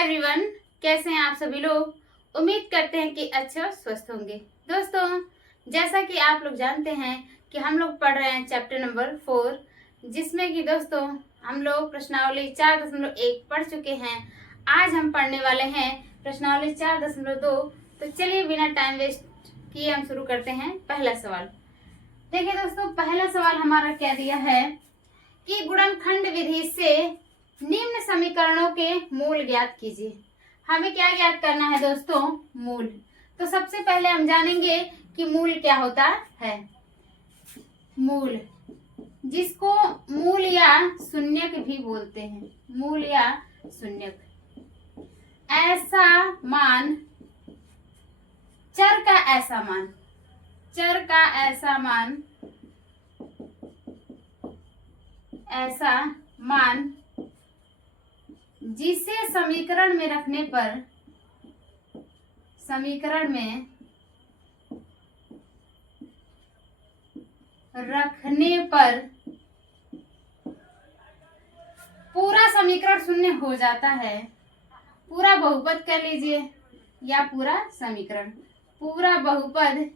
Hi everyone, कैसे हैं आप सभी लोग। उम्मीद करते हैं कि अच्छे और स्वस्थ होंगे। दोस्तों, जैसा कि आप लोग जानते हैं कि हम लोग पढ़ रहे हैं चैप्टर नंबर 4, जिसमें कि दोस्तों हम लोग प्रश्नावली 4.1 पढ़ चुके हैं। आज हम पढ़ने वाले हैं प्रश्नावली 4.2। तो चलिए बिना टाइम वेस्ट किए हम शुरू करते हैं। पहला सवाल देखिए दोस्तों, पहला सवाल हमारा क्या दिया है कि गुणनखंड विधि से निम्न समीकरणों के मूल ज्ञात कीजिए। हमें क्या ज्ञात करना है दोस्तों? मूल। तो सबसे पहले हम जानेंगे कि मूल क्या होता है। मूल, जिसको मूल या शून्यक भी बोलते हैं। मूल या शून्यक, ऐसा मान, चर का ऐसा मान, चर का ऐसा मान, ऐसा मान जिसे समीकरण में रखने पर, समीकरण में रखने पर पूरा समीकरण शून्य हो जाता है। पूरा बहुपद कर लीजिए या पूरा समीकरण, पूरा बहुपद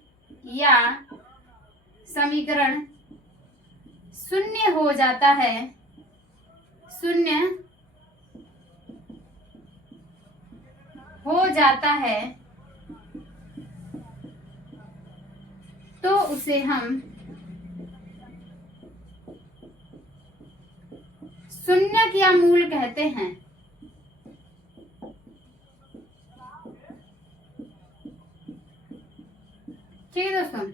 या समीकरण शून्य हो जाता है, शून्य हो जाता है, तो उसे हम शून्यक या मूल कहते हैं। ठीक है दोस्तों,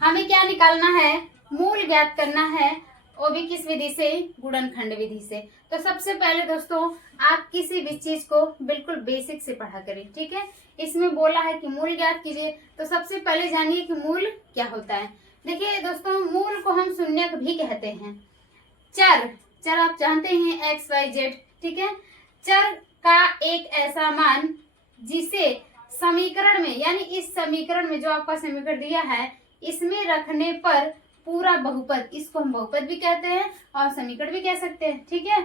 हमें क्या निकालना है? मूल ज्ञात करना है, वो भी किस विधि से? गुणनखंड विधि से। तो सबसे पहले दोस्तों आप किसी भी चीज को बिल्कुल बेसिक से पढ़ा करें। ठीक है, इसमें बोला है कि मूल ज्ञात कीजिए, तो सबसे पहले जानिए कि मूल क्या होता है। देखिए दोस्तों, मूल को हम शून्यक भी कहते हैं। चर, चर आप जानते हैं एक्स वाई जेड। ठीक है, चर का एक ऐसा मान जिसे समीकरण में, यानी इस समीकरण में जो आपका समीकरण दिया है, इसमें रखने पर पूरा बहुपद, इसको हम बहुपद भी कहते हैं और समीकरण भी कह सकते हैं। ठीक है,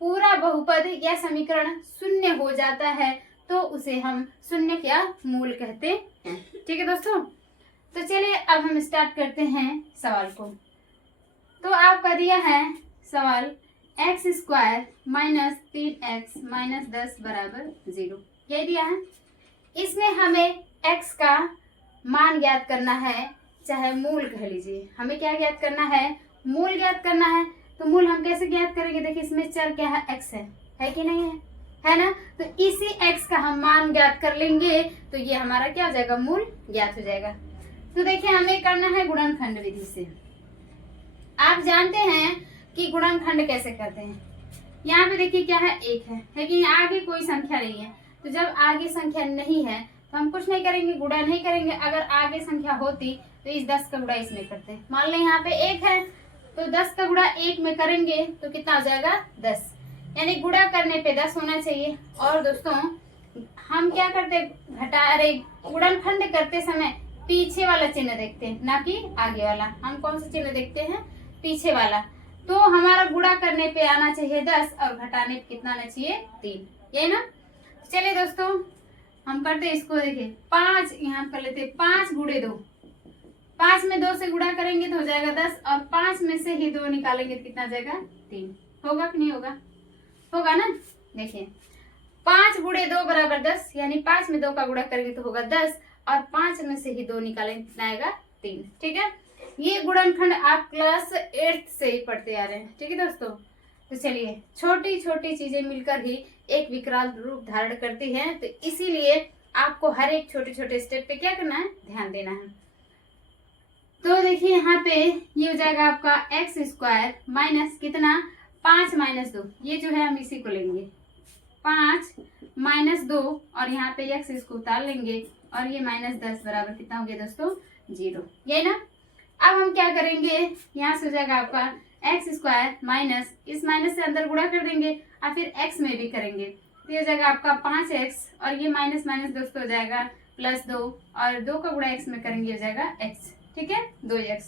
पूरा बहुपद या समीकरण शून्य हो जाता है, तो उसे हम शून्य या मूल कहते हैं। ठीक है दोस्तों, तो चलिए अब हम स्टार्ट करते हैं सवाल को। तो आपका दिया है सवाल x² - 3x - 10 = 0, यही दिया है। इसमें हमें x का मान ज्ञात करना है, चाहे मूल कह लीजिए। हमें क्या ज्ञात करना है? मूल ज्ञात करना है। तो मूल हम कैसे ज्ञात करेंगे? देखिए इसमें चर क्या है? x है कि नहीं है? है ना? तो इसी x का हम मान ज्ञात कर लेंगे, तो ये हमारा क्या हो जाएगा? मूल ज्ञात हो जाएगा। तो देखिए हमें करना है गुणनखंड विधि से। आप जानते हैं कि गुणनखंड कैसे करते हैं। यहाँ पे देखिए क्या है? 1 है कि आगे कोई संख्या नहीं है। तो जब आगे संख्या नहीं है तो हम कुछ नहीं करेंगे, गुणा नहीं करेंगे। अगर आगे संख्या होती तो इस 10 का गुणा इसमें करते। मान लें यहाँ पे 1 है, तो 10 का गुणा 1 में करेंगे तो कितना हो जाएगा? 10। यानी गुणा करने पे 10 होना चाहिए। और दोस्तों हम क्या करते? गुणनखंड करते समय पीछे वाला चिन्ह देखते हैं, ना कि आगे वाला। हम कौन सा चिन्ह देखते हैं? पीछे वाला। तो हमारा गुणा करने पे आना चाहिए 10 और घटाने पे कितना आना चाहिए? 3, यही ना? चलिए दोस्तों हम करते इसको। देखिए 5 यहाँ कर लेते, 5 × 2। 5 में 2 से गुणा करेंगे तो हो जाएगा 10, और 5 में से ही 2 निकालेंगे तो कितना हो जाएगा? 3। होगा कि नहीं होगा? होगा ना? देखिए 5 × 2 = 10, यानी 5 में 2 का गुणा करेंगे तो होगा 10, और 5 में से ही 2 निकालेंगे कितना आएगा? 3। ठीक है, ये गुणनखंड आप क्लास 8 से ही पढ़ते आ रहे हैं। ठीक है दोस्तों, तो चलिए छोटी छोटी चीजें मिलकर ही एक विकराल रूप धारण करती हैं, तो इसीलिए आपको हर एक छोटे छोटे स्टेप पे क्या करना है? ध्यान देना है। तो देखिए यहाँ पे ये हो जाएगा आपका x² माइनस कितना? 5 - 2। ये जो है हम इसी को लेंगे, 5 - 2, और यहाँ पे x इसको उतार लेंगे, और ये -10 बराबर कितना हो गया दोस्तों? 0, यही ना? अब हम क्या करेंगे? यहाँ से हो जाएगा आपका x² माइनस, इस माइनस से अंदर गुणा कर देंगे और फिर x में भी करेंगे, तो ये हो जाएगा आपका 5x, और ये माइनस माइनस दोस्तों हो जाएगा +2, और 2 का गुणा x में करेंगे हो जाएगा x। ठीक है, 2x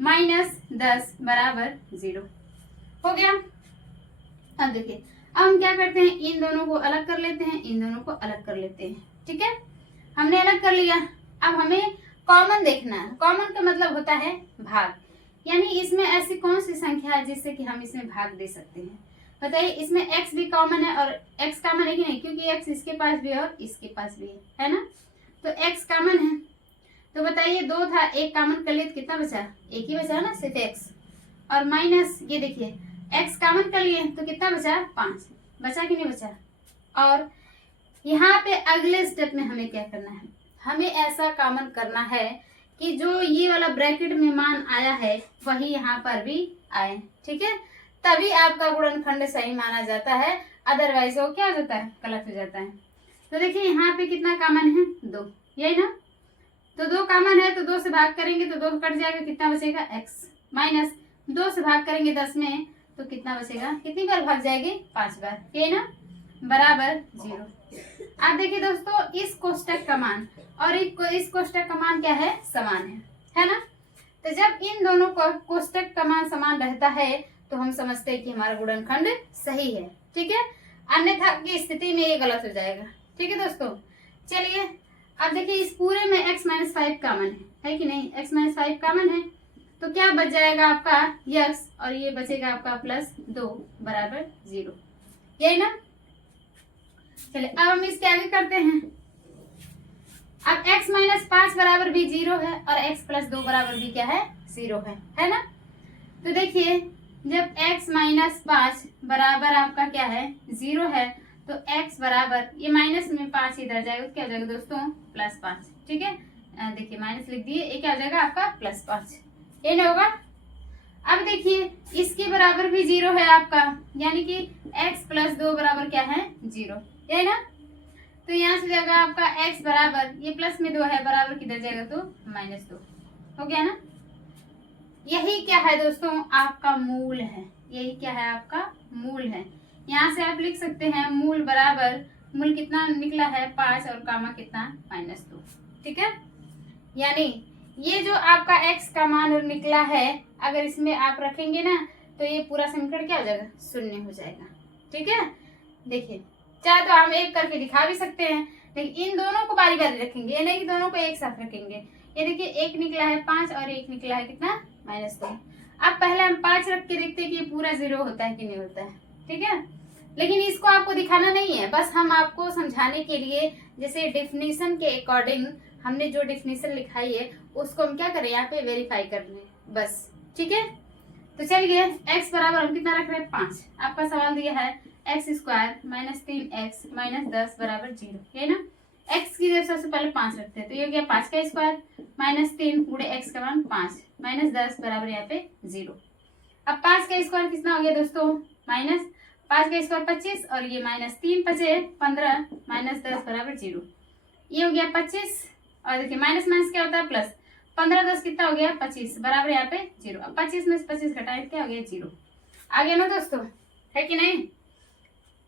-10 = 0 हो गया। अब देखिए अब हम क्या करते हैं, इन दोनों को अलग कर लेते हैं, इन दोनों को अलग कर लेते हैं। ठीक है, हमने अलग कर लिया। अब हमें कॉमन देखना है। कॉमन का मतलब होता है भाग, यानी इसमें ऐसी कौन सी संख्या है जिससे कि हम इसमें भाग दे सकते हैं। बताइए, इसमें x भी कॉमन है और x कॉमन है कि नहीं, क्योंकि x इसके पास भी है और इसके पास भी है ना, तो x कॉमन है। तो बताइए, 2 था, 1 कॉमन कर लिए तो कितना बचा, 1 ही बचा ना, सिर्फ x। और माइनस ये देखिए, x कॉमन कर लिए तो कितना बचा, 5 बचा कि नहीं बचा। और यहाँ पे अगले स्टेप में हमें क्या करना है, हमें ऐसा कॉमन करना है कि जो ये वाला ब्रैकेट में मान आया है वही यहाँ पर भी आए। ठीक है, तभी आपका गुणनखंड सही माना जाता है, अदरवाइज वो क्या हो जाता है, गलत हो जाता है। तो देखिए यहाँ पे कितना कॉमन है, 2, यही ना, तो 2 कॉमन है तो 2 से भाग करेंगे तो 2 कट जाएगा, कितना बचेगा x, माइनस 2 से भाग करेंगे 10 में तो कितना बचेगा, कितनी बार भाग जाएगी, 5 बार, ये ना, बराबर 0। अब देखिए दोस्तों, इस कोष्टक का मान और इस कोष्टक का मान क्या है, समान है ना। तो जब इन दोनों को कोष्टक का मान समान रहता है तो हम समझते हैं कि हमारा गुणनखंड सही है। ठीक है, अन्यथा की स्थिति में ये गलत हो जाएगा। ठीक है दोस्तों, चलिए अब देखिए, इस पूरे में x - 5 कॉमन है कि नहीं, x - 5 कॉमन है तो क्या बच जाएगा आपका x, और ये बचेगा आपका +2 बराबर 0, यही ना। चलिए अब हम इसके आगे करते हैं। अब x - 5 बराबर भी 0 है और x + 2 बराबर भी क्या है, 0 है ना। तो देखिए, जब x - 5 बराबर आपका क्या है, 0 है, तो x बराबर, ये माइनस में 5 इधर जाएगा तो क्या हो जाएगा दोस्तों, +5। ठीक है, देखिए माइनस लिख दिए, ये क्या हो जाएगा आपका +5, ये ना होगा। अब देखिए, इसके बराबर भी 0 है आपका, यानी कि x + 2 बराबर क्या है, 0, है ना। तो यहाँ से जाएगा आपका x बराबर, ये प्लस में 2 है, बराबर किधर जाएगा तो -2, हो गया ना। यही क्या है दोस्तों, आपका मूल है, यही क्या है आपका मूल है। यहाँ से आप लिख सकते हैं मूल बराबर, मूल कितना निकला है 5 और कामा कितना, -2। ठीक है, यानी ये जो आपका x का मान निकला है, अगर इसमें आप रखेंगे ना तो ये पूरा समीकरण क्या हो जाएगा, 0 हो जाएगा। ठीक है, देखिए, चाहे तो हम एक करके दिखा भी सकते हैं, लेकिन इन दोनों को बारी बारी रखेंगे, ये नहीं कि दोनों को एक साथ रखेंगे। ये देखिए, एक निकला है 5 और एक निकला है कितना, -2। अब पहले हम 5 रख के देखते हैं कि ये पूरा 0 होता है कि नहीं होता है। ठीक है, लेकिन इसको आपको दिखाना नहीं है, बस हम आपको समझाने के लिए, जैसे डेफिनेशन के अकॉर्डिंग हमने जो डेफिनेशन लिखाई है उसको हम क्या करें, यहाँ पे वेरीफाई कर लें बस। ठीक है, तो चलिए, x बराबर हम कितना रख रहे हैं, 5। आपका सवाल दिया है x² - 3x - 10 बराबर 0, ये ना। x की जगह सबसे पहले 5 रखते हैं, तो ये हो गया 5 का स्क्वायर -3 गुणे x का मान 5 -10 बराबर यहाँ पे 0। अब 5 का स्क्वायर कितना हो गया दोस्तों, -5 का स्क्वायर 25 और ये -3 पचे 15 -10 बराबर 0, ये हो गया 25। और देखिए माइनस माइनस क्या होता है, प्लस, 15 10 कितना हो गया, 25 बराबर यहाँ पे 0। अब 25 में से 25 घटाए क्या हो गया, 0 आ गया ना दोस्तों, है कि नहीं।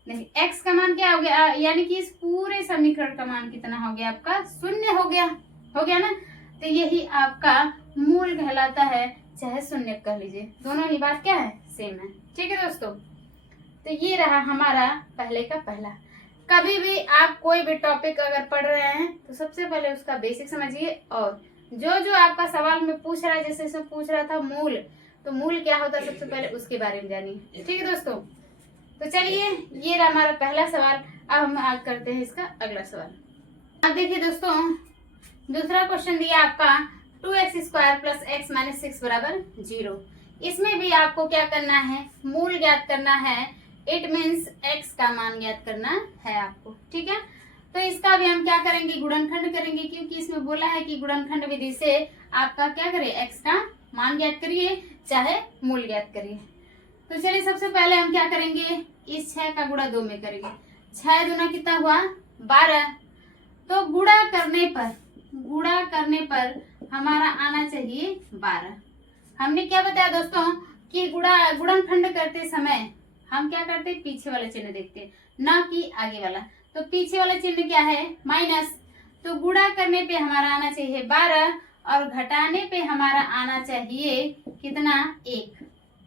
नहीं, x का मान क्या हो गया, यानी कि इस पूरे समीकरण का मान कितना हो गया आपका, 0 हो गया ना। तो यही आपका मूल कहलाता है, चाहे 0 कह लीजिए, दोनों ही बात क्या है, सेम है। ठीक है दोस्तों, तो ये रहा हमारा पहले का पहला। कभी भी आप कोई भी टॉपिक अगर पढ़ रहे हैं तो सबसे पहले उसका बेसिक समझिए, और जो आपका सवाल में पूछ रहा है, जैसे इसमें पूछ रहा था मूल, तो मूल क्या होता है सबसे पहले उसके बारे में जानिए। ठीक है दोस्तों, तो चलिए, ये रहा हमारा पहला सवाल। अब हम आगे करते हैं इसका अगला सवाल। अब देखिए दोस्तों, दूसरा क्वेश्चन दिया आपका 2x² + x - 6 बराबर 0। इसमें भी आपको क्या करना है, मूल ज्ञात करना है, इट मीन्स x का मान ज्ञात करना है आपको। ठीक है, तो इसका भी हम क्या करेंगे, गुणनखंड करेंगे, क्योंकि इसमें बोला है कि गुणनखंड विधि से आपका क्या करिए, x का मान ज्ञात करिए चाहे मूल ज्ञात करिए। तो चलिए, सबसे पहले हम क्या करेंगे, इस 6 का गुणा 2 में करेंगे। 6 दूना कितना हुआ, 12। तो गुणा करने पर हमारा आना चाहिए 12। हमने क्या बताया दोस्तों कि गुणनखंड करते समय हम क्या करते हैं, पीछे वाला चिन्ह देखते हैं, ना कि आगे वाला। तो पीछे वाला चिन्ह क्या है, माइनस। तो गुणा करने पे हमारा आना चाहिए 12 और घटाने पे हमारा आना चाहिए कितना, 1।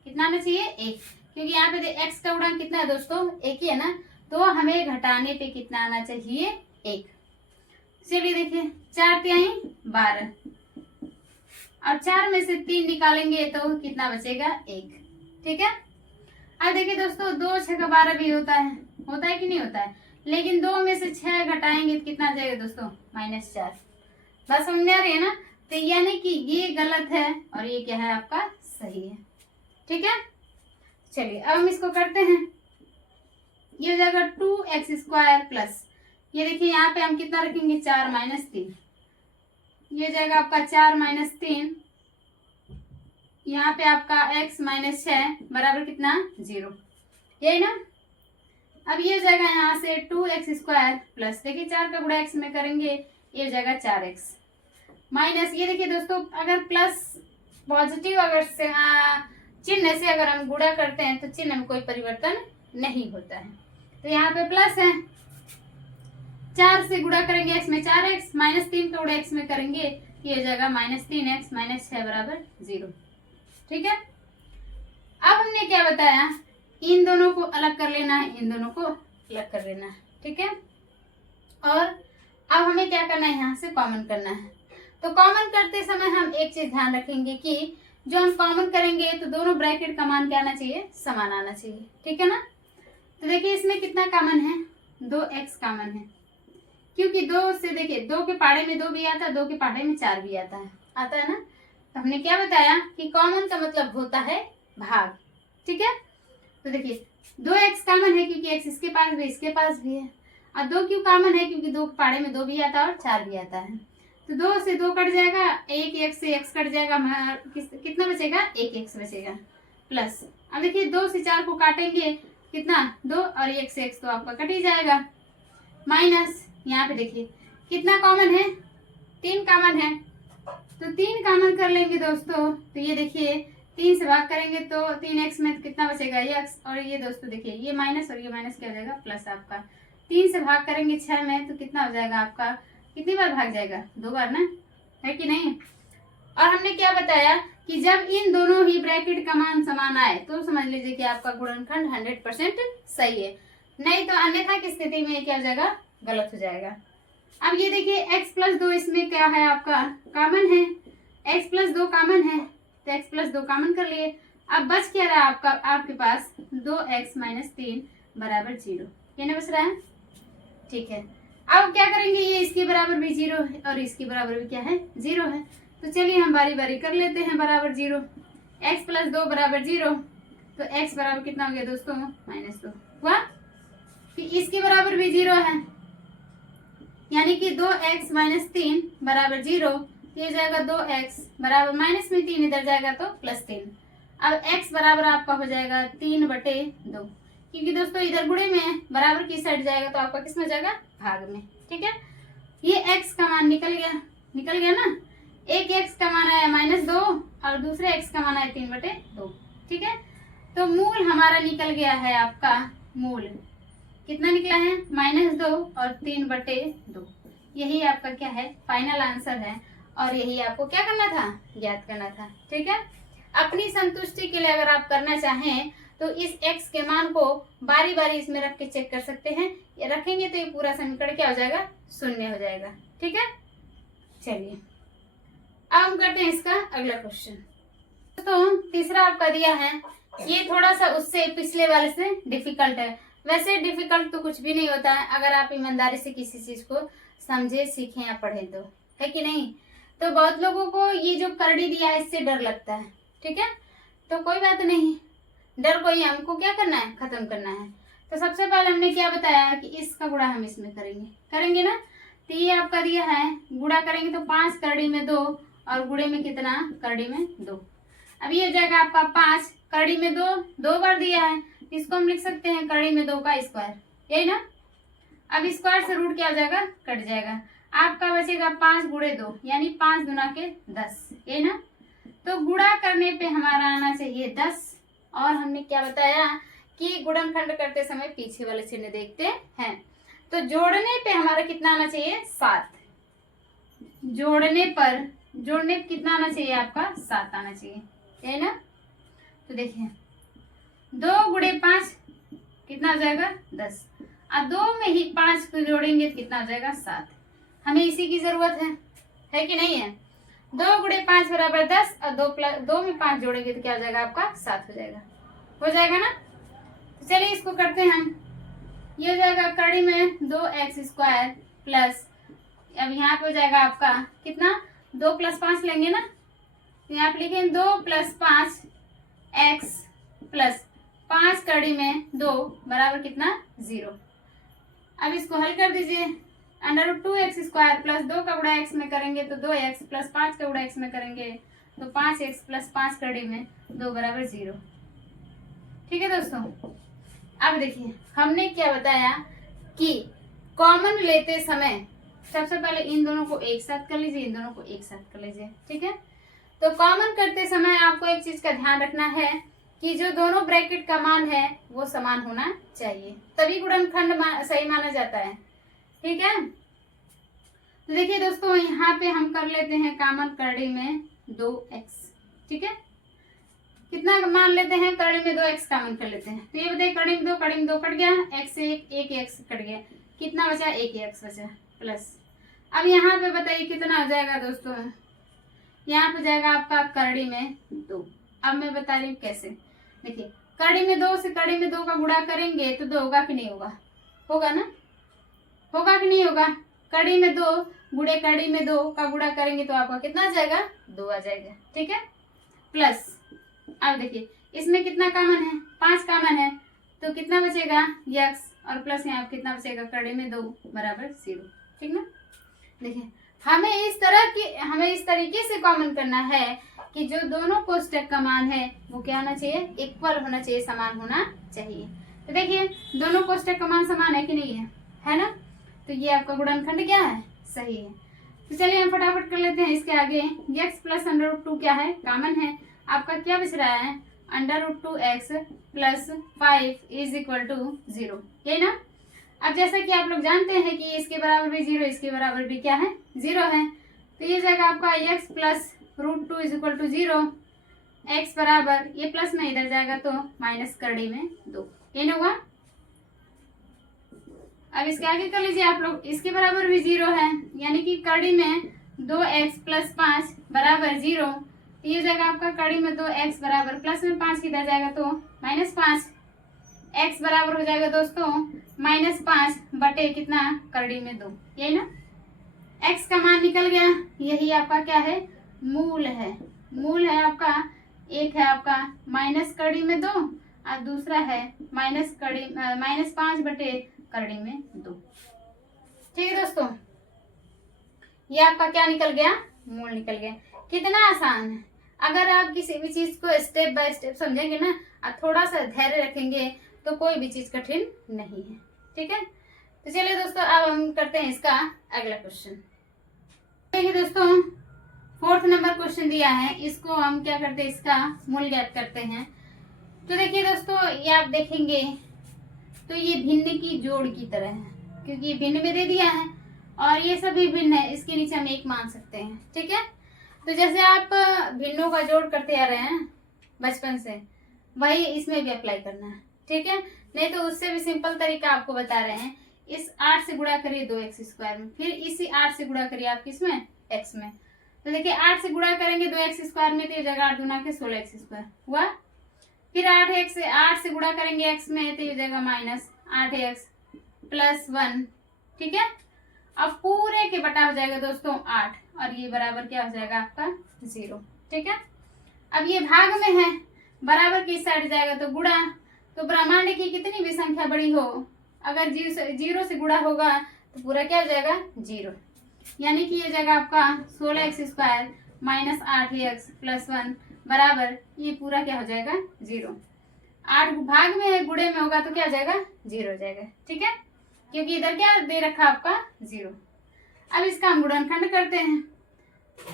कितना आना चाहिए, 1। क्योंकि यहाँ पे एक्स का गुणांक कितना है दोस्तों, एक ही है ना, तो हमें घटाने पे कितना आना चाहिए, एक। चलिए देखिए 4 तिहाई 12, अब 4 में से 3 निकालेंगे तो कितना बचेगा, 1। ठीक है। अब देखिए दोस्तों 2 6 का 12 भी होता है कि नहीं होता है, लेकिन 2 में से 6 घटाएंगे तो कितना जाएगा दोस्तों, -4। बस समझ में आ रही है ना। तो यानी कि ये गलत है और ये क्या है आपका, सही है। ठीक है। चलिए अब हम इसको करते हैं। ये हो जाएगा 2x² प्लस, ये देखिए यहाँ पे हम कितना रखेंगे, 4 - 3, ये हो जाएगा आपका 4 - 3, यहाँ पे आपका x - 6 बराबर कितना, 0, यही ना। अब ये हो जाएगा यहाँ से 2x² प्लस, देखिए 4 का गुणा x में करेंगे, ये हो जाएगा 4x माइनस, ये देखिए दोस्तों अगर प्लस पॉजिटिव अगर से चिन्ह से अगर हम गुणा करते हैं तो चिन्ह में कोई परिवर्तन नहीं होता है। तो यहाँ पे प्लस है, 4 से गुणा करेंगे x में 4x, -3 का गुणा x में करेंगे, ये हो जाएगा -3x - 6 बराबर 0। ठीक है। अब हमने क्या बताया, इन दोनों को अलग कर लेना है, इन दोनों को अलग कर लेना है। ठीक है। और अब हमें क्या करना है, यहाँ से कॉमन करना है। तो कॉमन करते समय हम एक चीज ध्यान रखेंगे कि जो हम कॉमन करेंगे तो दोनों ब्रैकेट का मान क्या आना चाहिए, समान आना चाहिए। ठीक है ना। तो देखिए इसमें कितना कॉमन है, 2x कॉमन है, क्योंकि 2 से देखिए 2 के पहाड़े में 2 भी आता है, 2 के पहाड़े में 4 भी आता है ना। तो हमने क्या बताया कि कॉमन का मतलब होता है भाग। ठीक है। तो देखिए 2x कॉमन है क्योंकि x इसके पास भी इसके पास भी है, और 2 क्यों कॉमन है, क्योंकि 2 के पहाड़े में 2 भी आता है और 4 भी आता है। तो 2 से 2 कट जाएगा, 1 x से x कट जाएगा, कितना बचेगा, 1x बचेगा प्लस। अब देखिए 2 से 4 को काटेंगे, कितना 2, और 1 से x तो आपका कट ही जाएगा, माइनस यहाँ पे देखिए कितना कॉमन है, 3 कॉमन है, तो 3 कॉमन कर लेंगे दोस्तों। तो ये देखिए 3 से भाग करेंगे तो 3x में कितना बचेगा, x, और ये दोस्तों देखिए ये माइनस और ये माइनस क्या हो जाएगा, प्लस आपका। 3 से भाग करेंगे 6 में तो कितना हो जाएगा आपका, कितनी बार भाग जाएगा, 2 बार ना, है कि नहीं। और हमने क्या बताया कि जब इन दोनों ही ब्रैकेट का मान समान आए तो समझ लीजिए कि आपका गुणनखंड 100% सही है, नहीं तो अन्यथा की स्थिति में क्या हो जाएगा, गलत हो जाएगा। अब ये देखिए x + 2 इसमें क्या है आपका, कॉमन है, x + 2 कॉमन है, तो x + 2 कॉमन कर लिए। अब बच क्या रहा आपका, आपके पास 2x - 3 बराबर 0, ये ना बच रहा है। ठीक है। अब क्या करेंगे, ये इसके बराबर भी 0 है और इसके बराबर भी क्या है, 0 है। तो चलिए हम बारी बारी कर लेते हैं, बराबर 0, x + 2 बराबर 0, तो x बराबर कितना हो गया दोस्तों, -2 हुआ। फिर इसके बराबर भी 0 है, यानी कि 2x - 3 बराबर 0, ये जाएगा 2x बराबर माइनस में 3 इधर जाएगा तो +3। अब x बराबर आपका हो जाएगा 3/2, क्योंकि दोस्तों इधर गुणे में है, बराबर की साइड जाएगा तो आपका किस में जाएगा, भाग में। ठीक है। ये x का मान निकल गया ना, एक x का मान आया -2 और दूसरे x का मान आया 3/2। ठीक है। तो मूल हमारा निकल गया है, आपका मूल कितना निकला है, -2 और 3/2। यही आपका क्या है, फाइनल आंसर है, और यही आपको क्या करना था, ज्ञात करना था। ठीक है। अपनी संतुष्टि के लिए अगर आप करना चाहें तो इस x के मान को बारी बारी इसमें रख के चेक कर सकते हैं, ये रखेंगे तो ये पूरा समीकरण क्या हो जाएगा, शून्य हो जाएगा। ठीक है। चलिए अब हम करते हैं इसका अगला क्वेश्चन। तो तीसरा आपका दिया है, ये थोड़ा सा उससे पिछले वाले से डिफिकल्ट है। वैसे डिफिकल्ट तो कुछ भी नहीं होता है अगर आप ईमानदारी से किसी चीज को समझे, सीखें या पढ़े तो, है कि नहीं। तो बहुत लोगों को ये जो करड़ी दिया है इससे डर लगता है। ठीक है। तो कोई बात नहीं, डर को ही हमको क्या करना है, खत्म करना है। तो सबसे पहले हमने क्या बताया कि इसका गुणा हम इसमें करेंगे ना। तो ये आपका दिया है, गुणा करेंगे तो 5 करड़ी में 2 और गुणे में कितना, करड़ी में 2। अब ये हो जाएगा आपका 5 करड़ी में 2 बार दिया है, इसको हम लिख सकते हैं करड़ी में 2 का स्क्वायर, यही ना। अब स्क्वायर से रूट क्या हो जाएगा, कट जाएगा, आपका बचेगा 5 × 2 यानी 5 दूना के 10, यही ना। तो गुणा करने पे हमारा आना चाहिए 10, और हमने क्या बताया कि गुणनखंड करते समय पीछे वाले चिन्ह देखते हैं। तो जोड़ने पे हमारा कितना आना चाहिए, 7। जोड़ने पे कितना आना चाहिए आपका, 7 आना चाहिए, यही ना। तो देखिए 2 गुणे 5 कितना हो जाएगा 10, और 2 में ही 5 को जोड़ेंगे तो कितना हो जाएगा 7। हमें इसी की जरूरत है कि नहीं है। 2 गुणे 5 बराबर 10 और 2 में 5 जोड़ेंगे तो क्या हो जाएगा आपका 7 हो जाएगा ना। तो चलिए इसको करते हैं हम। ये हो जाएगा कड़ी में 2x² प्लस, अब यहाँ पे हो जाएगा आपका कितना 2 + 5 लेंगे ना, तो यहाँ पे लिखेंगे 2 + 5 x प्लस 5 कड़ी में 2 बराबर कितना 0। अब इसको हल कर दीजिए। √2x² प्लस 2 का गुणा x में करेंगे तो 2x प्लस 5 का गुणा x में करेंगे तो 5x प्लस 5 कड़ी में 2 बराबर 0। ठीक है दोस्तों, अब देखिए हमने क्या बताया कि कॉमन लेते समय सबसे पहले इन दोनों को एक साथ कर लीजिए, इन दोनों को एक साथ कर लीजिए। ठीक है, तो कॉमन करते समय आपको एक चीज का ध्यान रखना है कि जो दोनों ब्रैकेट का मान है वो समान होना चाहिए, तभी गुणनखंड सही माना जाता है। ठीक है, तो देखिए दोस्तों यहाँ पे हम कर लेते हैं कॉमन कड़ी में 2x। ठीक है, कितना मान लेते हैं कड़ी में 2x कॉमन कर लेते हैं, तो ये बताइए कड़ी में 2 कट गया, x से एक x कट गया, कितना बचा 1x बचा प्लस। अब यहाँ पे बताइए कितना हो जाएगा दोस्तों, यहाँ पे जाएगा आपका कड़ी में 2। अब मैं बता रही हूँ कैसे। देखिए कड़ी में 2 से कड़ी में 2 का गुणा करेंगे तो 2 होगा कि नहीं होगा, होगा ना, होगा कि नहीं होगा। कड़ी में 2 गुणे कड़ी में 2 का गुणा करेंगे तो आपका कितना आ जाएगा 2 आ जाएगा। ठीक है, प्लस अब देखिए इसमें कितना कॉमन है 5 कॉमन है तो कितना बचेगा x और प्लस यहाँ कितना बचेगा कड़ी में 2 बराबर 0। ठीक ना, देखिए हमें इस तरीके से कॉमन करना है कि जो दोनों कोष्टक का मान है वो क्या होना चाहिए, इक्वल होना चाहिए, समान होना चाहिए। तो देखिए दोनों कोष्टक का मान समान है कि नहीं है ना, तो ये आपका गुणनखंड क्या है, सही है। तो चलिए हम फटाफट कर लेते हैं इसके आगे। x प्लस √2 क्या है, कॉमन है, आपका क्या बच रहा है √2x प्लस 5 = 0, ये ना। अब जैसा कि आप लोग जानते हैं कि इसके बराबर भी 0, इसके बराबर भी क्या है 0 है, तो ये जाएगा आपका x प्लस √2 = 0, x बराबर ये प्लस में इधर जाएगा तो माइनस कड़ी में 2, ये ना हुआ। अब इसके आगे कर लीजिए आप लोग, इसके बराबर भी 0 है, यानी कि कड़ी में 2x प्लस 5 बराबर 0, ये जाएगा आपका कड़ी में 2x बराबर प्लस में 5 किधर जाएगा तो -5, x बराबर हो जाएगा दोस्तों -5 बटे कितना कड़ी में 2, यही ना। x का मान निकल गया, यही आपका क्या है मूल है, मूल है आपका, एक है आपका माइनस कड़ी में 2 और दूसरा है -5 बटे कड़ी में 2। ठीक है दोस्तों, ये आपका क्या निकल गया, मूल निकल गया। कितना आसान है, अगर आप किसी भी चीज को स्टेप बाय स्टेप समझेंगे ना और थोड़ा सा धैर्य रखेंगे तो कोई भी चीज कठिन नहीं है। ठीक है, तो चलिए दोस्तों अब हम करते हैं इसका अगला क्वेश्चन। देखिए दोस्तों 4th नंबर क्वेश्चन दिया है, इसको हम क्या करते हैं, इसका मूल ज्ञात करते हैं। तो देखिए दोस्तों ये आप देखेंगे तो ये भिन्न की जोड़ की तरह है, क्योंकि ये भिन्न में दे दिया है और ये सभी भिन्न है, इसके नीचे हम 1 मान सकते हैं। ठीक है, तो जैसे आप भिन्नों का जोड़ करते आ रहे हैं बचपन से, वही इसमें भी अप्लाई करना है। ठीक है, नहीं तो उससे भी सिंपल तरीका आपको बता रहे हैं, इस 8 से गुणा करिए 2x² में, फिर इसी 8 से गुणा करिए आप किसमें x में। तो देखिए 8 से गुणा करेंगे 2x² में तो ये जगह 8 दूना के 16x² हुआ, फिर 8 से गुणा करेंगे x में तो ये जगह -8x प्लस 1। ठीक है, अब पूरे के बटा हो जाएगा दोस्तों 8 और ये बराबर क्या हो जाएगा आपका 0। ठीक है, अब ये भाग में है, बराबर की साइड जाएगा तो गुणा, तो ब्रह्मांड की कितनी भी संख्या बड़ी हो अगर 0 से गुणा होगा तो पूरा क्या हो जाएगा 0, यानी कि ये जगह आपका 16x² -8x प्लस 1 बराबर ये पूरा क्या हो जाएगा 0। 8 भाग में है, गुणे में होगा तो क्या हो जाएगा 0 हो जाएगा। ठीक है, क्योंकि इधर क्या दे रखा आपका 0। अब इसका हम गुणनखंड करते हैं।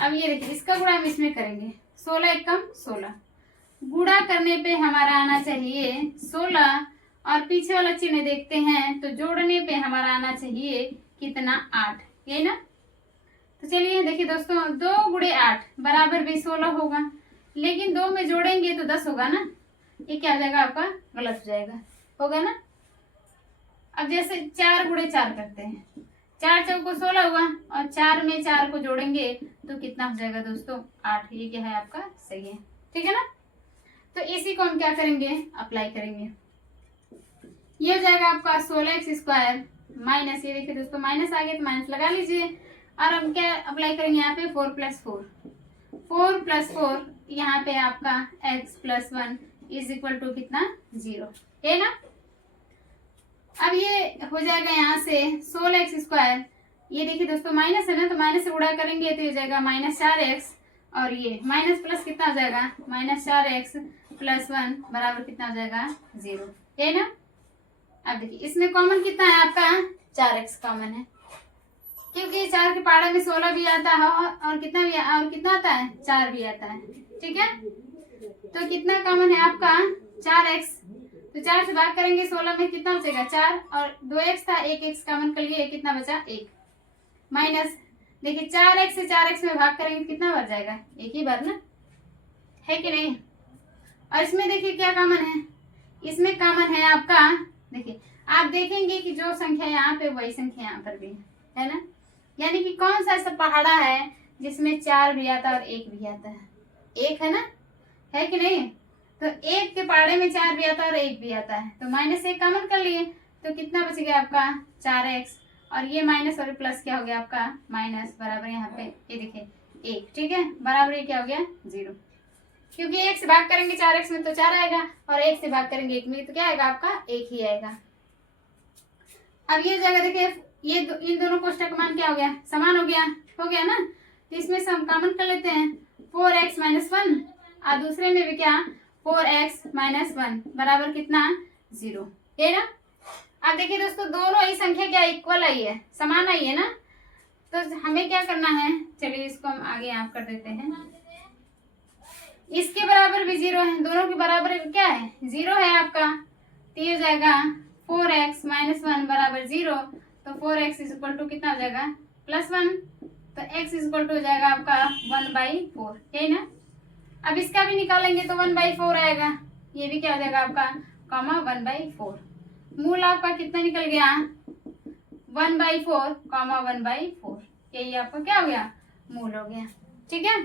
अब ये देखिए इसका गुणा हम इसमें करेंगे, 16 एकम 16, गुणा करने पे हमारा आना चाहिए 16 और पीछे वाला चिन्ह देखते हैं तो जोड़ने पे हमारा आना चाहिए कितना 8, यही ना। तो चलिए देखिए दोस्तों 2 × 8 बराबर भी 16 होगा, लेकिन 2 में जोड़ेंगे तो 10 होगा ना, ये क्या हो जाएगा आपका, गलत हो जाएगा, होगा ना। अब जैसे 4 गुणे 4 करते हैं, 4 चौको 16 हुआ और 4 में 4 को जोड़ेंगे तो कितना हो जाएगा दोस्तों, 8। ये क्या है आपका, सही है, ठीक है ना। तो इसी को हम क्या करेंगे, अप्लाई करेंगे। ये हो जाएगा आपका 16x² माइनस, ये देखिए दोस्तों माइनस आ गया तो माइनस लगा लीजिए। और हम क्या अप्लाई करेंगे यहाँ पे, 4 + 4, 4 + 4 यहाँ पे आपका x + 1 = कितना, 0, है ना। अब ये हो जाएगा यहाँ से 16x², ये देखिए दोस्तों माइनस है ना, तो माइनस से गुणा करेंगे तो ये जाएगा -4x, और ये माइनस प्लस कितना हो जाएगा, -4x + 1 बराबर कितना हो जाएगा, 0, है ना। अब देखिए इसमें कॉमन कितना है आपका, 4x कॉमन है, क्योंकि 4 के पाड़े में 16 भी आता है और कितना भी, और कितना आता है, 4 भी आता है, ठीक है। तो कितना कॉमन है आपका, 4x, तो 4 से भाग करेंगे 16 में कितना बचेगा, 4, और 2x था, 1x कॉमन कर लिए, कितना बचा, 1, माइनस, देखिए 4x से 4x में भाग करेंगे कितना बच जाएगा, एक ही बार ना, है कि नहीं। और इसमें देखिए क्या कॉमन है, इसमें कॉमन है आपका, देखिए आप देखेंगे कि जो संख्या यहाँ पे वही संख्या यहाँ पर भी है ना, यानी कि कौन सा ऐसा पहाड़ा है जिसमें 4 भी आता है और 1 भी आता है, 1 है ना, है कि नहीं। तो 1 के पहाड़े में 4 भी आता है और 1 भी आता है, तो -1 कॉमन कर लिए तो कितना बच गया आपका, 4x, और ये माइनस और प्लस क्या हो गया आपका, माइनस बराबर यहाँ पे ये देखिए 1, ठीक है, बराबर ये क्या हो गया, 0, क्योंकि 1 से भाग करेंगे 4x में तो 4 आएगा, और 1 से भाग करेंगे 1 में तो क्या आएगा आपका, 1 ही आएगा। अब ये जगह देखिए, ये इन दोनों कोष्टक का मान क्या हो गया, समान हो गया ना, तो इसमें से हम कॉमन कर लेते हैं, 4x - 1, और दूसरे में भी क्या, 4x - 1 बराबर कितना, 0, है ना। अब देखिए दोस्तों दोनों ही संख्या क्या इक्वल आई है, समान आई है ना, तो हमें क्या करना है, चलिए इसको हम आगे यहाँ कर देते हैं, इसके बराबर भी 0 है, दोनों के बराबर क्या है, 0 है आपका, तो ये हो जाएगा 4x - 1 बराबर 0, तो 4x = कितना हो जाएगा, +1, तो x = हो जाएगा आपका 1/4, है ना। अब इसका भी निकालेंगे तो 1/4 आएगा, ये भी क्या हो जाएगा आपका, 1/4, मूल आपका कितना निकल गया, 1/4, 1/4, यही आपका क्या हो गया, मूल हो गया, ठीक है।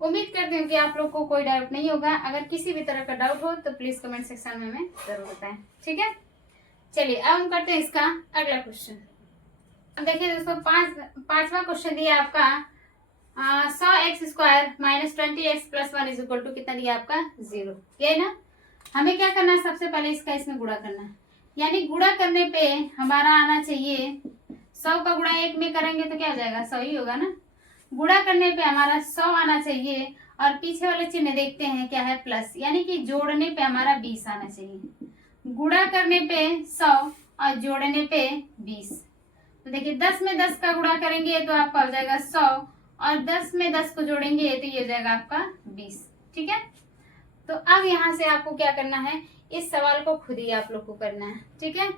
उम्मीद करती हूँ कि आप लोग को कोई डाउट नहीं होगा, अगर किसी भी तरह का डाउट हो तो प्लीज कमेंट सेक्शन में हमें जरूर बताएं, ठीक है। चलिए अब हम करते हैं इसका अगला क्वेश्चन। अब देखिए दोस्तों पांचवा क्वेश्चन दिया आपका 100x² - 20x + 1 = कितना दिया आपका, 0, ये ना। हमें क्या करना है, सबसे पहले इसका इसमें गुणा करना है, यानी गुणा करने पे हमारा आना चाहिए 100 का गुणा 1 में करेंगे तो क्या हो जाएगा, 100 ही होगा ना। गुणा करने पे हमारा 100 आना चाहिए, और पीछे वाले चिन्ह देखते हैं क्या है, प्लस, यानी कि जोड़ने पे हमारा 20 आना चाहिए। गुणा करने पे 100 और जोड़ने पे 20, तो देखिए 10 में 10 का गुणा करेंगे तो आपका हो जाएगा 100, और 10 में 10 को जोड़ेंगे तो ये हो जाएगा आपका 20, ठीक है। तो अब यहाँ से आपको क्या करना है, इस सवाल को खुद ही आप लोग को करना है, ठीक है,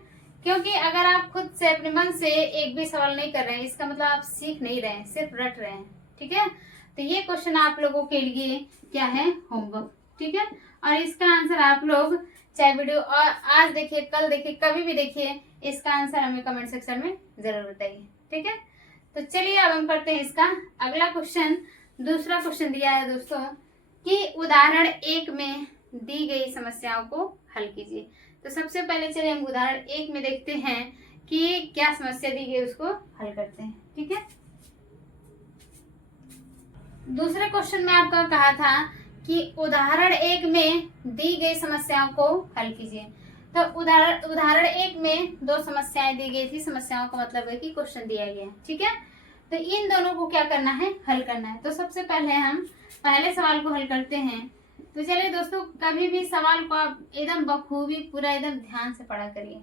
क्योंकि अगर आप खुद से अपने मन से एक भी सवाल नहीं कर रहे हैं, इसका मतलब आप सीख नहीं रहे हैं, सिर्फ रट रहे हैं, ठीक है। तो ये क्वेश्चन आप लोगों के लिए क्या है, होमवर्क, ठीक है। और इसका आंसर आप लोग चाहे वीडियो और आज देखिए, कल देखिए, कभी भी देखिए, इसका आंसर हमें कमेंट सेक्शन में जरूर बताइए, ठीक है। तो चलिए अब हम करते हैं इसका अगला क्वेश्चन। दूसरा क्वेश्चन दिया है दोस्तों कि उदाहरण 1 में दी गई समस्याओं को हल कीजिए। तो सबसे पहले चलिए हम उदाहरण 1 में देखते हैं कि क्या समस्या दी गई, उसको हल करते हैं, ठीक है। दूसरे क्वेश्चन में आपका कहा था कि उदाहरण 1 में दी गई समस्याओं को हल कीजिए। तो उदाहरण 1 में 2 समस्याएं दी गई थी, समस्याओं का मतलब है कि क्वेश्चन दिया गया है, ठीक है। तो इन दोनों को क्या करना है, हल करना है। तो सबसे पहले हम पहले सवाल को हल करते हैं। तो चलिए दोस्तों, कभी भी सवाल को आप एकदम बखूबी पूरा एकदम ध्यान से पढ़ा करिए।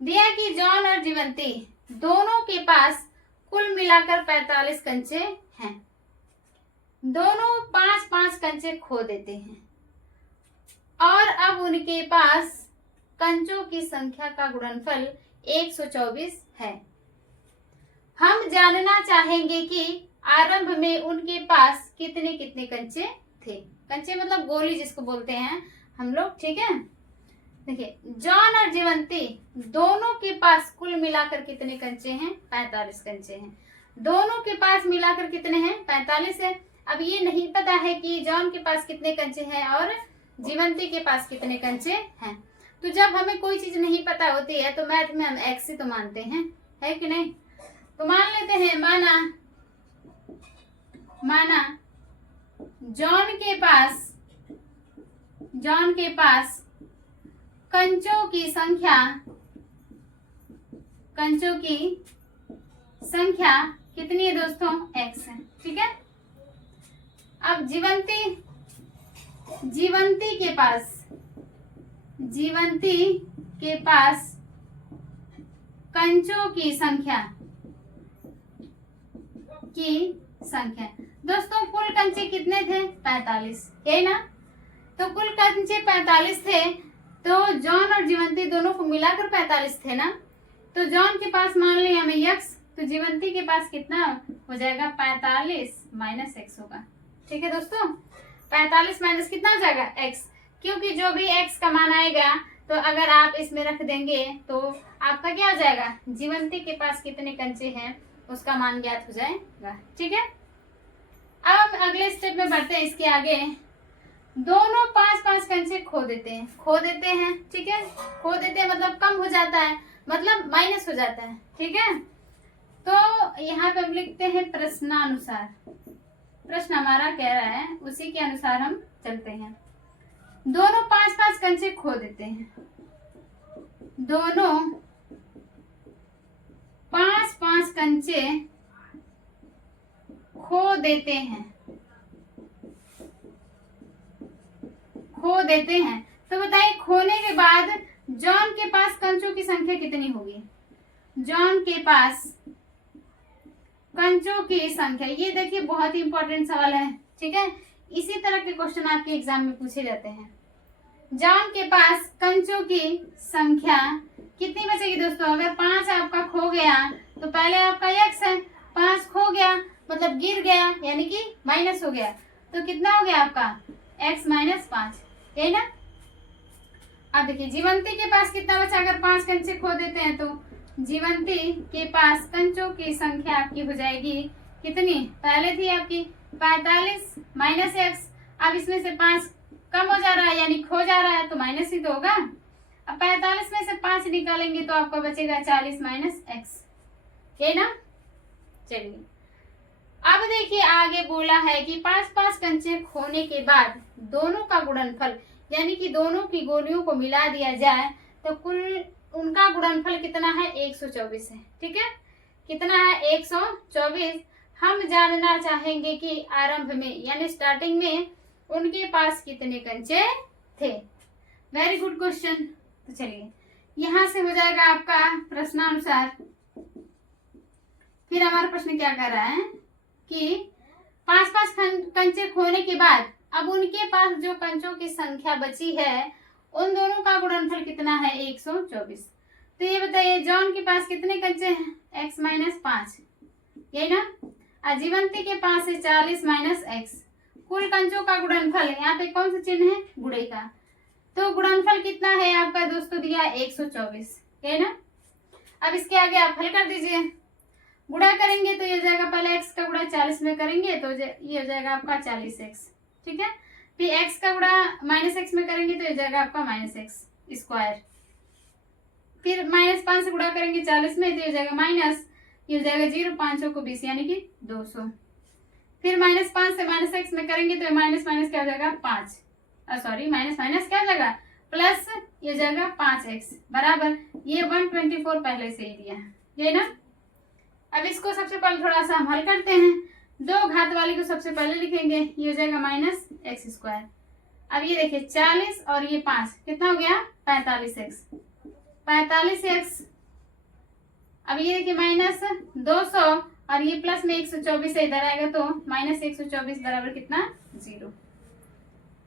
दिया कि जॉन और जीवंती दोनों के पास कुल मिलाकर 45 कंचे हैं, दोनों 5-5 कंचे खो देते हैं, और अब उनके पास कंचों की संख्या का गुणनफल 124 है। हम जानना चाहेंगे कि आरंभ में उनके पास कितने कितने कंचे थे। कंचे मतलब गोली जिसको बोलते हैं, हम लोग, ठीक है। देखिए जॉन और जीवंती दोनों के पास कुल मिलाकर कितने कंचे हैं? 45 कंचे हैं। दोनों के पास मिलाकर कितने हैं? 45 है। अब ये नहीं पता है कि जॉन के पास कितने कंचे हैं और जीवंती के पास कितने कंचे हैं। तो जब हमें कोई चीज नहीं पता होती है तो मैथ में हम एक्स ही तो मानते हैं, है कि नहीं? तो मान लेते हैं, माना जॉन के पास कंचों की संख्या कितनी है दोस्तों? एक्स है, ठीक है। अब जीवंती के पास कंचों की संख्या दोस्तों, कुल कंचे कितने थे? 45, यही ना? तो कुल कंचे 45 थे, तो जॉन और जीवंती दोनों को मिलाकर 45 थे ना। तो जॉन के पास मान लिया हमें x, तो जीवंती के पास कितना हो जाएगा? 45 माइनस x होगा, ठीक है दोस्तों। 45 माइनस कितना हो जाएगा? x, क्योंकि जो भी x का मान आएगा तो अगर आप इसमें रख देंगे तो आपका क्या हो जाएगा? जीवंती के पास कितने कंचे हैं उसका मान ज्ञात हो जाएगा, ठीक है। अब हम अगले स्टेप में बढ़ते हैं। इसके आगे दोनों 5-5 कंचे खो देते हैं, ठीक है। खो देते हैं मतलब कम हो जाता है, मतलब माइनस हो जाता है, ठीक है। तो यहाँ पे हम लिखते हैं प्रश्नानुसार। प्रश्न हमारा कह रहा है उसी के अनुसार हम चलते हैं। दोनों 5-5 कंचे खो देते हैं, दोनों 5-5 कंचे खो देते हैं। तो बताइए खोने के बाद जॉन के पास कंचों की संख्या कितनी होगी? जॉन के पास कंचों की संख्या, ये देखिए बहुत ही इंपॉर्टेंट सवाल है, ठीक है। इसी तरह के क्वेश्चन आपके एग्जाम में पूछे जाते हैं। जॉन के पास कंचों की संख्या कितनी बचेगी दोस्तों? अगर 5 आपका खो गया तो पहले आपका x है, 5 खो गया मतलब गिर गया यानी कि माइनस हो गया, तो कितना हो गया आपका? x माइनस 5, यही ना। अब देखिए जीवंती के पास कितना बचा? अगर 5 कंचे खो देते हैं तो जीवंती के पास कंचों की संख्या आपकी हो जाएगी कितनी? पहले थी आपकी 45 माइनस x, अब इसमें से 5 कम हो जा रहा है यानी खो जा रहा है तो माइनस ही तो होगा। अब 45 में से 5 निकालेंगे तो आपका बचेगा 40 माइनस x, ये ना। चलिए अब देखिए आगे बोला है कि 5-5 कंचे खोने के बाद दोनों का गुणनफल यानी कि दोनों की गोलियों को मिला दिया जाए तो कुल उनका गुणनफल कितना है? 124 है, ठीक है। कितना है? 124। हम जानना चाहेंगे कि आरंभ में यानी स्टार्टिंग में उनके पास कितने कंचे थे। Very good question. तो चलिए यहां से हो जाएगा आपका प्रश्नानुसार। फिर हमारा प्रश्न क्या कर रहा है कि 5-5 कंचे खोने के बाद अब उनके पास जो कंचों की संख्या बची है उन दोनों का गुणनफल कितना है? 124। तो ये बताइए जॉन के पास कितने कंचे हैं? x माइनस 5, यही ना। जीवंती के पास है 40 माइनस x। कुल कंचों का गुणनफल, यहाँ पे कौन सा चिन्ह है? गुणे का। तो गुणनफल कितना है आपका दोस्तों? दिया 124, यही ना। अब इसके आगे आप हल कर दीजिए। गुणा करेंगे तो ये हो जाएगा, पहले x का गुणा 40 में करेंगे तो ये हो जाएगा आपका 40x, ठीक है। फिर x का गुणा माइनस x में करेंगे तो ये जाएगा आपका माइनस x स्क्वायर। फिर माइनस 5 से गुणा करेंगे 40 में तो ये जाएगा माइनस, ये हो जाएगा 0, 500 को 20 यानी कि 200। फिर माइनस 5 से माइनस x में करेंगे तो माइनस माइनस क्या हो जाएगा? 5, सॉरी माइनस माइनस क्या हो जाएगा? प्लस, ये जाएगा 5x बराबर ये 124 पहले से ही दिया है, ये ना। अब इसको सबसे पहले थोड़ा सा हम हल करते हैं। 2 घात वाली को सबसे पहले लिखेंगे, ये हो जाएगा माइनस एक्स स्क्वायर। अब ये देखिए 40 और ये 5 कितना हो गया? 45x। अब ये देखिए माइनस 200 और ये प्लस में 124 से इधर आएगा तो माइनस 124 बराबर कितना? 0।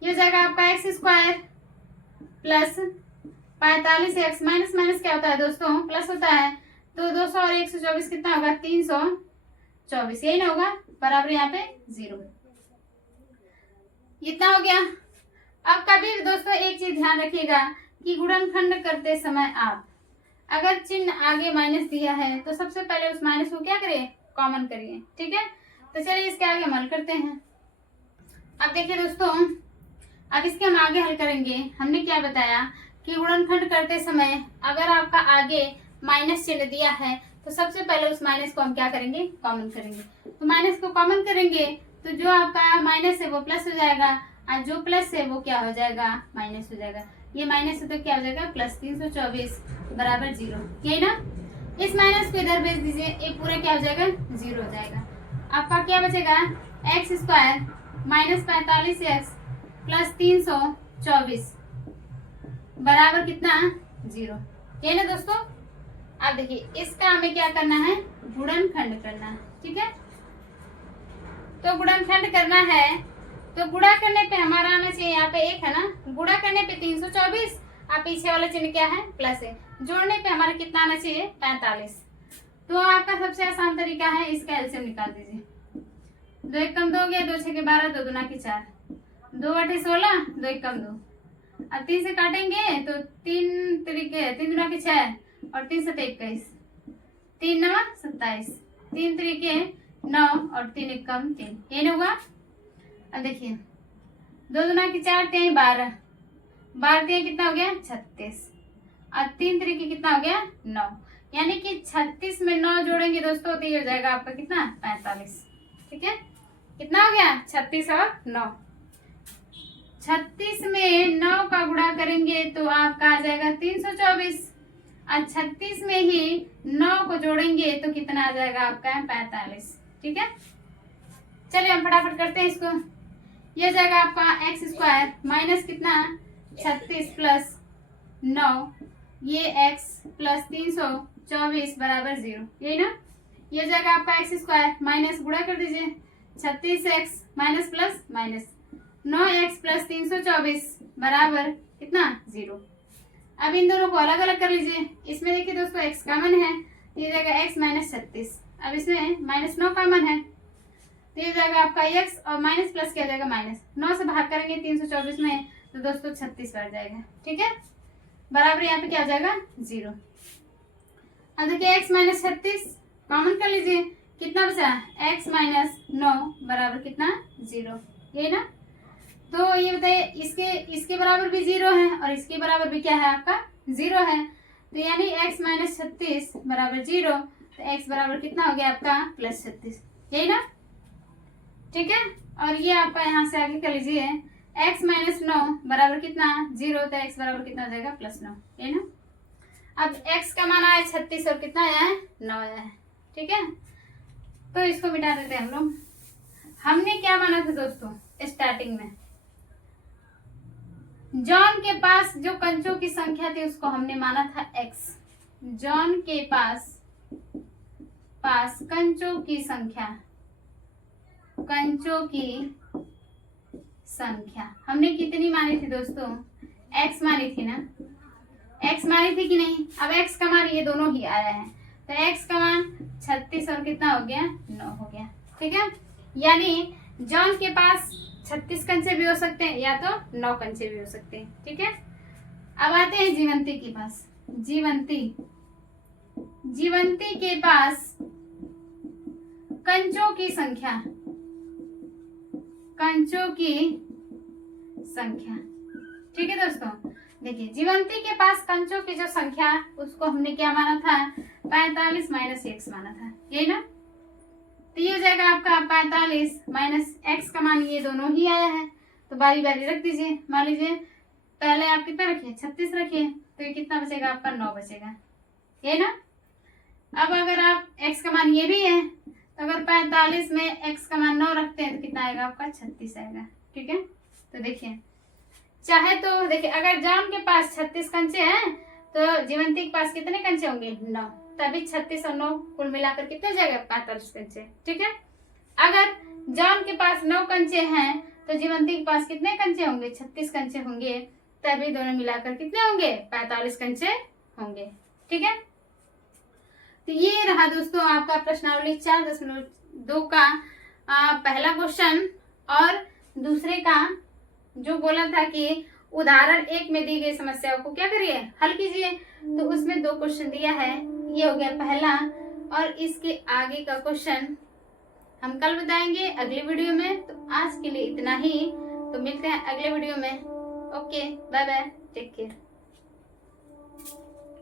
ये हो जाएगा आपका x square plus 45x। Minus minus क्या होता है दोस्तों? प्लस होता है। तो 200 और 124 कितना होगा? 324, यही ना होगा, बराबर यहाँ पे 0। इतना हो गया। अब कभी भी दोस्तों एक चीज ध्यान रखिएगा कि गुणनखंड करते समय आप अगर चिन्ह आगे माइनस दिया है तो सबसे पहले उस माइनस को क्या करिए, कॉमन करिए। ठीक है, तो चलिए इसके आगे हम हल करते हैं। अब देखिए दोस्तों, अब इसके हम आगे हल करेंगे। हमने क्या बताया कि गुणनखंड करते समय अगर आपका आगे माइनस चिन्ह दिया है तो सबसे पहले उस माइनस को हम क्या करेंगे, कॉमन करेंगे। तो माइनस को कॉमन करेंगे तो जो आपका माइनस है वो प्लस हो जाएगा और जो प्लस है वो क्या हो जाएगा, माइनस हो जाएगा। ये माइनस है तो क्या हो जाएगा, प्लस 324 बराबर 0। यही ना, इस माइनस को इधर भेज दीजिए, ये पूरा क्या हो जाएगा, 0 हो जाएगा। आपका क्या बचेगा, x square minus 45x plus 324 बराबर कितना, 0। ये ना दोस्तों, अब देखिए इसका हमें क्या करना है, गुणनखंड करना है। ठीक है, तो गुणनखंड करना है तो गुणा करने पे हमारा आना चाहिए, यहाँ पे 1 है ना, गुणा करने पे 324 और पीछे वाला चिन्ह क्या है, प्लस है। जोड़ने पे हमारा कितना आना चाहिए, 45। तो आपका सबसे आसान तरीका है, इसका एलसीएम निकाल दीजिए। 2 एक कम 2 हो गया, 2 6 के 12, 2 दूना के 4, 2 8 16, 2 एक कम 2। अब 3 से काटेंगे तो 3 तरीके 3 दूना के 6 और 3 7 21, 3 9 27, 3 तरीके 9 और 3 एक कम 3, ये नहीं हुआ। अब देखिए 2 दूना के 4 3 12, 12 3 कितना हो गया, 36 और 3 तरीके कितना हो गया, 9। यानी कि 36 में 9 जोड़ेंगे दोस्तों तो ये हो जाएगा आपका कितना, 45। ठीक है, कितना हो गया, 36 और 9। 36 में 9 का गुणा करेंगे तो आपका आ जाएगा 324 और 36 में ही 9 को जोड़ेंगे तो कितना आ जाएगा आपका, 45। ठीक है, चलिए हम फटाफट करते हैं इसको। यह जाएगा आपका एक्स स्क्वायर माइनस कितना, 36 प्लस 9, ये x प्लस 324 बराबर 0। यही ना, यह जाएगा आपका एक्स स्क्वायर माइनस गुणा कर दीजिए 36x minus plus minus 9x plus 324 बराबर कितना, 0। अब इन दोनों को अलग अलग कर लीजिए। इसमें देखिए दोस्तों x कॉमन है, ये जाएगा x माइनस 36। अब इसमें माइनस 9 कॉमन है तो ये जाएगा आपका x और माइनस प्लस क्या जाएगा, माइनस 9 से भाग करेंगे 324 में तो दोस्तों 36 बढ़ जाएगा। ठीक है, बराबर यहाँ पे क्या हो जाएगा, 0। अब देखिए x माइनस 36 कॉमन कर लीजिए, कितना बचा, x माइनस 9 बराबर कितना, 0। ये ना, तो ये बताइए इसके बराबर भी 0 है और इसके बराबर भी क्या है, आपका 0 है। तो यानी x माइनस 36 बराबर 0, तो x बराबर कितना हो गया आपका, प्लस 36। यही ना, ठीक है, और ये आपका यहाँ से आगे कर लीजिए x माइनस 9 बराबर कितना, 0, तो x बराबर कितना हो जाएगा, प्लस 9। ये ना, अब x का मान आया 36 और कितना आया है, 9 आया है। ठीक है, तो इसको मिटा देते हैं हम लोग। हमने क्या माना था दोस्तों स्टार्टिंग में, जॉन के पास जो कंचों की संख्या थी उसको हमने माना था x। जॉन के पास कंचों की संख्या हमने कितनी मानी थी दोस्तों, x मानी थी ना, x मानी थी कि नहीं। अब x का मान ये दोनों ही आया है तो x का मान 36 और कितना हो गया, 9 हो गया। ठीक है, यानी जॉन के पास 36 कंचे भी हो सकते हैं या तो 9 कंचे भी हो सकते हैं। ठीक है, अब आते हैं जीवंती के पास। जीवंती के पास कंचों की संख्या। ठीक है दोस्तों, देखिए जीवंती के पास कंचों की जो संख्या उसको हमने क्या माना था, 45 माइनस x माना था। यही ना, तो ये हो जाएगा आपका 45 माइनस x का मान ये दोनों ही आया है तो बारी बारी रख दीजिए। मान लीजिए पहले आप कितना रखिए, 36 रखिए, तो ये कितना बचेगा आपका, 9 बचेगा। ये ना, अब अगर आप x का मान ये भी है तो अगर 45 में x का मान 9 रखते हैं तो कितना आएगा आपका, 36 आएगा। ठीक है, तो देखिए चाहे तो देखिए अगर जॉन के पास 36 कंचे हैं तो जीवंती के पास कितने कंचे होंगे, 9, तभी 36 और 9 कुल मिलाकर कितने हो जाएगा, 45 कंचे। ठीक है, अगर जॉन के पास 9 कंचे हैं तो जीवंती के पास कितने कंचे होंगे, 36 कंचे होंगे, तभी दोनों मिलाकर कितने होंगे, 45 कंचे होंगे। ठीक है, तो ये रहा दोस्तों आपका प्रश्नावली 4.2 का पहला क्वेश्चन और दूसरे का जो बोला था कि उदाहरण 1 में दी गई समस्याओं को क्या करिए, हल कीजिए। तो उसमें 2 क्वेश्चन दिया है, ये हो गया पहला, और इसके आगे का क्वेश्चन हम कल बताएंगे अगली वीडियो में। तो आज के लिए इतना ही, तो मिलते हैं अगले वीडियो में। Okay, bye bye, take care.